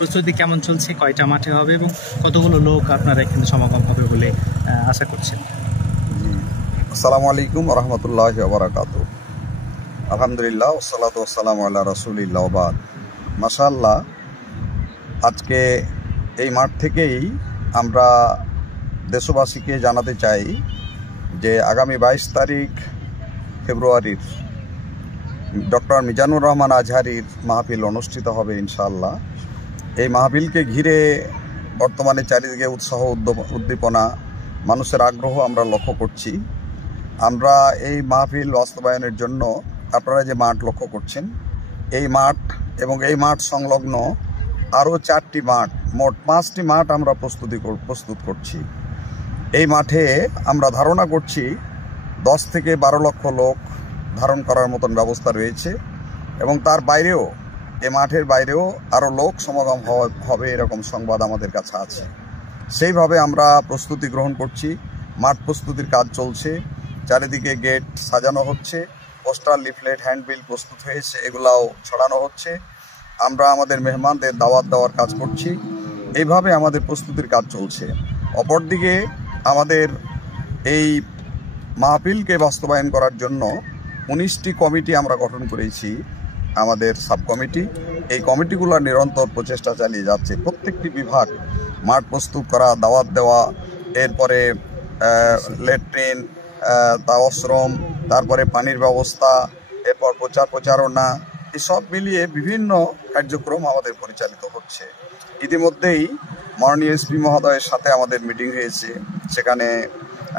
প্রস্তুতি কেমন চলছে, কয়টা মাঠে হবে এবং কতগুলো লোক আপনারা এখানে সমাগম হবে বলে আশা করছেন? আসসালামু আলাইকুম ওয়া রাহমাতুল্লাহি ওয়া বারাকাতুহু। আলহামদুলিল্লাহ ওয়াসসালাতু ওয়াসসালামু আলা রাসূলিল্লাহ ওয়া বাদ। মাশাআল্লাহ, আজকে এই মাঠ থেকেই আমরা দেশবাসীকে জানাতে চাই যে আগামী 22 তারিখ ফেব্রুয়ারির ডক্টর মিজানুর রহমান আজহারির মাহফিল অনুষ্ঠিত হবে ইনশাআল্লাহ। এই মাহফিলকে ঘিরে বর্তমানে চারিদিকে উৎসাহ উদ্দীপনা, মানুষের আগ্রহ আমরা লক্ষ্য করছি। আমরা এই মাহফিল বাস্তবায়নের জন্য আপনারা যে মাঠ লক্ষ্য করছেন, এই মাঠ এবং এই মাঠ সংলগ্ন আরও 4টি মাঠ, মোট 5টি মাঠ আমরা প্রস্তুত করছি। এই মাঠে আমরা ধারণা করছি 10 থেকে 12 লক্ষ লোক ধারণ করার মতন ব্যবস্থা রয়েছে এবং তার বাইরেও, এই মাঠের বাইরেও আরও লোক সমাগম হবে এরকম সংবাদ আমাদের কাছে আছে। সেইভাবে আমরা প্রস্তুতি গ্রহণ করছি। মাঠ প্রস্তুতির কাজ চলছে, চারিদিকে গেট সাজানো হচ্ছে, পোস্টার, লিফলেট, হ্যান্ডবিল প্রস্তুত হয়েছে, এগুলাও ছড়ানো হচ্ছে। আমরা আমাদের মেহমানদের দাওয়াত দেওয়ার কাজ করছি। এইভাবে আমাদের প্রস্তুতির কাজ চলছে। অপরদিকে আমাদের এই মাহফিলকে বাস্তবায়ন করার জন্য 19টি কমিটি আমরা গঠন করেছি, আমাদের সাব কমিটি। এই কমিটিগুলো নিরন্তর প্রচেষ্টা চালিয়ে যাচ্ছে। প্রত্যেকটি বিভাগ, মাঠ প্রস্তুত করা, দাওয়াত দেওয়া, এরপরে ল্যাট্রিন, ওয়াশরুম, তারপরে পানির ব্যবস্থা, এরপর প্রচারণা, এসব মিলিয়ে বিভিন্ন কার্যক্রম আমাদের পরিচালিত হচ্ছে। ইতিমধ্যেই মাননীয় এসপি মহোদয়ের সাথে আমাদের মিটিং হয়েছে। সেখানে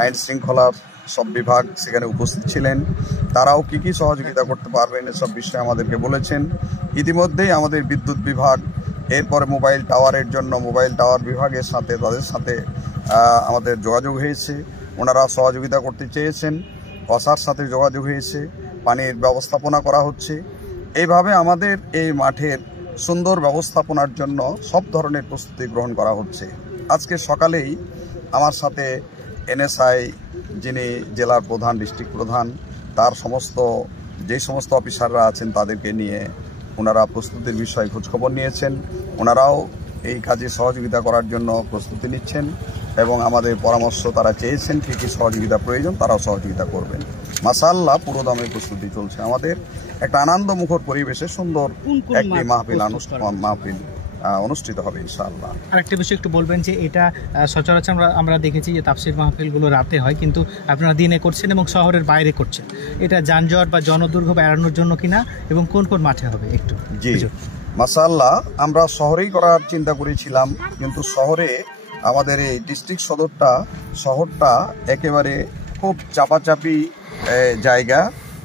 আইন শৃঙ্খলার সব বিভাগ সেখানে উপস্থিত ছিলেন। তারাও কি সহযোগিতা করতে পারবেন এসব বিষয়ে আমাদেরকে বলেছেন। ইতিমধ্যেই আমাদের বিদ্যুৎ বিভাগ, এরপরে মোবাইল টাওয়ারের জন্য মোবাইল টাওয়ার বিভাগের সাথে, তাদের সাথে আমাদের যোগাযোগ হয়েছে। ওনারা সহযোগিতা করতে চেয়েছেন। ওয়াসার সাথে যোগাযোগ হয়েছে, পানির ব্যবস্থাপনা করা হচ্ছে। এইভাবে আমাদের এই মাঠের সুন্দর ব্যবস্থাপনার জন্য সব ধরনের প্রস্তুতি গ্রহণ করা হচ্ছে। আজকে সকালেই আমার সাথে এনএসআই, যিনি জেলার প্রধান, ডিস্ট্রিক্ট প্রধান, তার যে সমস্ত অফিসাররা আছেন তাদেরকে নিয়ে ওনারা প্রস্তুতির বিষয়ে খোঁজখবর নিয়েছেন। ওনারাও এই কাজে সহযোগিতা করার জন্য প্রস্তুতি নিচ্ছেন এবং আমাদের পরামর্শ তারা চেয়েছেন, কী সহযোগিতা প্রয়োজন তারাও সহযোগিতা করবেন। মাশাআল্লাহ, পুরো দমে প্রস্তুতি চলছে। আমাদের একটা আনন্দমুখর পরিবেশে সুন্দর একটি মাহফিল অনুষ্ঠিত হবে ইনশাআল্লাহ। আরেকটা বিষয় একটু বলবেন যে এটা সচরাচর আমরা দেখেছি যে তাফসীর মাহফিলগুলো রাতে হয়, কিন্তু আপনারা দিনে করছেন এবং শহরের বাইরে করছেন। এটা যানজট বা জনদুর্ভোগ এড়ানোর জন্য কিনা এবং কোন কোন মাঠে হবে একটু? জি মাশাআল্লাহ, আমরা শহরেই করার চিন্তা করেছিলাম, কিন্তু শহরে আমাদের এই ডিস্ট্রিক্ট শহরটা একেবারে খুব চাপাচাপি জায়গা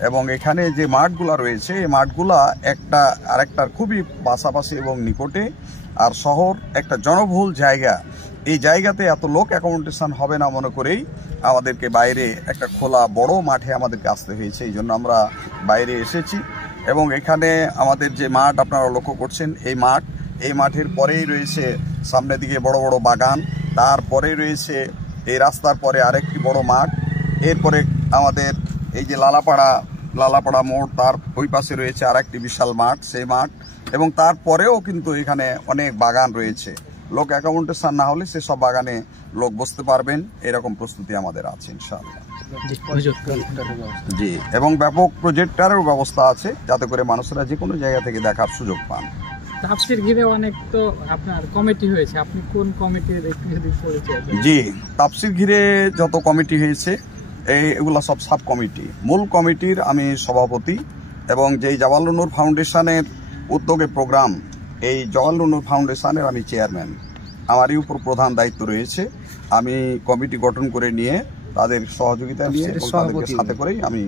এবং এখানে যে মাঠগুলা রয়েছে, এই মাঠগুলা একটা আরেকটার খুবই পাশাপাশি এবং নিকটে, আর শহর একটা জনবহুল জায়গা। এই জায়গাতে এত লোক অ্যাকোমোডেশন হবে না মনে করেই আমাদেরকে বাইরে একটা খোলা বড় মাঠে আমাদেরকে আসতে হয়েছে। এই জন্য আমরা বাইরে এসেছি এবং এখানে আমাদের যে মাঠ আপনারা লক্ষ্য করছেন, এই মাঠের পরেই রয়েছে সামনের দিকে বড় বড় বাগান, তারপরে রয়েছে এই রাস্তার পরে আরেকটি বড় মাঠ, এরপরে আমাদের এই যে লালাপাড়া মোড়, তার ওই পাশে রয়েছে আরেকটি বিশাল মাঠ, সেই মাঠ, এবং তারপরেও কিন্তু এখানে অনেক বাগান রয়েছে। লোক অ্যাকোমোডেশন না হলে সেসব বাগানে লোক বসতে পারবেন, এরকম প্রস্তুতি আমাদের আছে ইনশাআল্লাহ। জি, এবং ব্যাপক প্রজেক্টরের ব্যবস্থা আছে যাতে করে মানুষেরা যে কোনো জায়গা থেকে দেখার সুযোগ পান। তাফসীর ঘিরে অনেক তো আপনার কমিটি হয়েছে, আপনি কোন কমিটির? জি, তাফসীর ঘিরে যত কমিটি হয়েছে এগুলো সব সাব কমিটি। মূল কমিটির আমি সভাপতি এবং যেই জাওয়ালুন নূর ফাউন্ডেশনের উদ্যোগে প্রোগ্রাম, এই জাওয়ালুন নূর ফাউন্ডেশনের আমি চেয়ারম্যান। আমারই উপর প্রধান দায়িত্ব রয়েছে। আমি কমিটি গঠন করে নিয়ে তাদের সহযোগিতা নিয়ে তাদেরকে সাথে করেই আমি